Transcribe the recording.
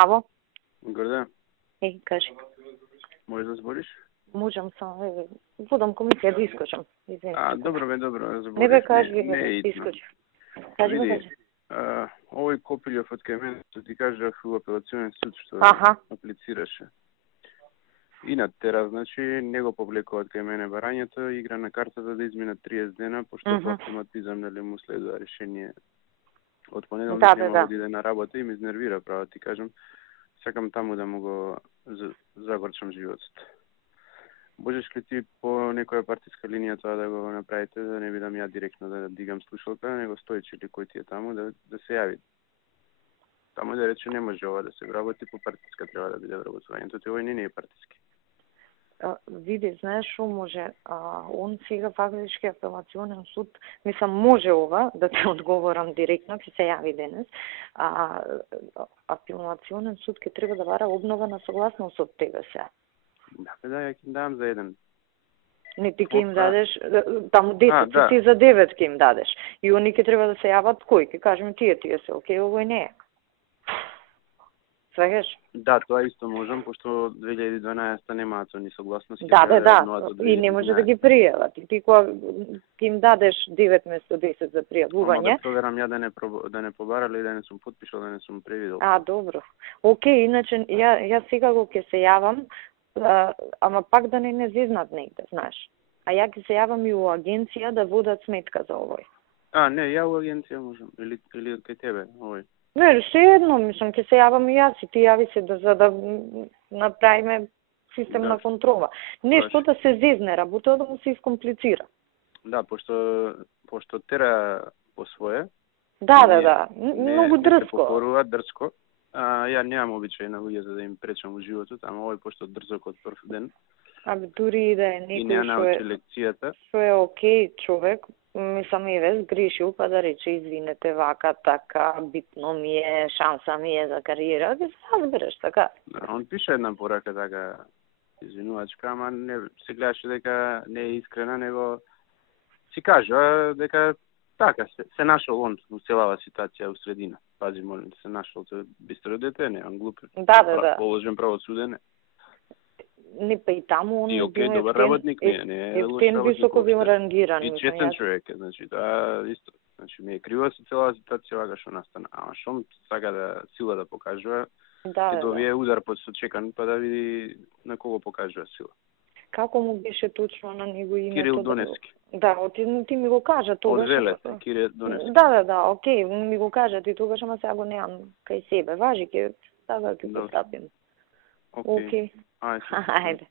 Ало? Горда, Кажи. можеш да збориш? Можам само, водам комисија да искочам. Извини. Добро, збориш. Не бе, кажи, итно. искочи. Кажи. Овој Копилјов од кај мене, што ти кажав у апелационен суд, што аплицираше. И на тера, значи, не го повлекуваат кај мене барањето, игра на картата да изминат 30 дена, пошто по автоматизам нели му следува решение од понеделник нема да иде на работа и ме изнервира, право ти кажам. Сакам таму да му го загорчам животот. Можеш ли ти по некоја партиска линија тоа да го направите, да не бидам ја директно да дигам слушалка, него Стојче или кој ти е таму, да се јави. Таму да рече не може ова да се вработи, по партиска треба да биде вработувањето, тој овој не е партиски. Види, знаеш што може, он сега фактички апелационен суд, мислам може ова, да те одговорам директно, ќе се јави денес, апелационен суд ќе треба да бара обнова на согласност од тебе се. Да, ја ќе дам за еден. Не ти ќе им дадеш, таму 10 ти за 9 ќе им дадеш. И они ќе треба да се јават кој, ќе кажем тие се, окей, овој не е. Свегаш? Да, тоа исто можам, пошто 2012 немаат они согласности. Да, и не може да ги пријават. И ти кога ќе им дадеш 9 место 10 за пријавување. Да проверам ја да не побарале и да не сум потпишал, да не сум превидел. Добро. Окей, иначе ја сега го ќе се јавам, ама пак да не зизнат негде, знаеш. А ја ќе се јавам и у агенција да водат сметка за овој. Не, ја у агенција можам, или кај тебе, овој. Не, се едно, мислам, ќе се јавам и јас и ти јави се за да направиме систем на контрола. Нешто да се зезне работа, да му се искомплицира. Да, пошто тера по свое. Да, многу дрско. Не се попорува дрско. Ја немам обичај на луѓе за да им пречам во животот, ама овој пошто дрзок од прв ден. Дури и да е некој што е окей човек, мислам и вез грешил, па да рече извинете вака, така, битно ми е, шанса ми е за кариера, да се разбереш, така. Он пише една порака така, извинувачка, ама не се гледаше дека не е искрена, него си кажа дека така се нашол он во целава ситуација у средина. Пази, молим, се нашол се бистро дете, не, он глуп. Да. Положен правосуден. Не, па и таму он е добар работник, не е лош работник. Високо бил рангиран. И честен човек, значи, да, исто. Значи, ми е крива со целава ситуација вака што настана. Ама шом сака да сила да покажува, ќе добие удар под сочекан, па да види на кого покажува сила. Како му беше точно на него името? Кирил Доневски. Да, ти ми го кажа тогаш. Од Велете, Кирил Доневски. Да, окей, ми го кажа ти тогаш, ама сега го немам кај себе. Важи ќе го стапим. Окей. Ајде.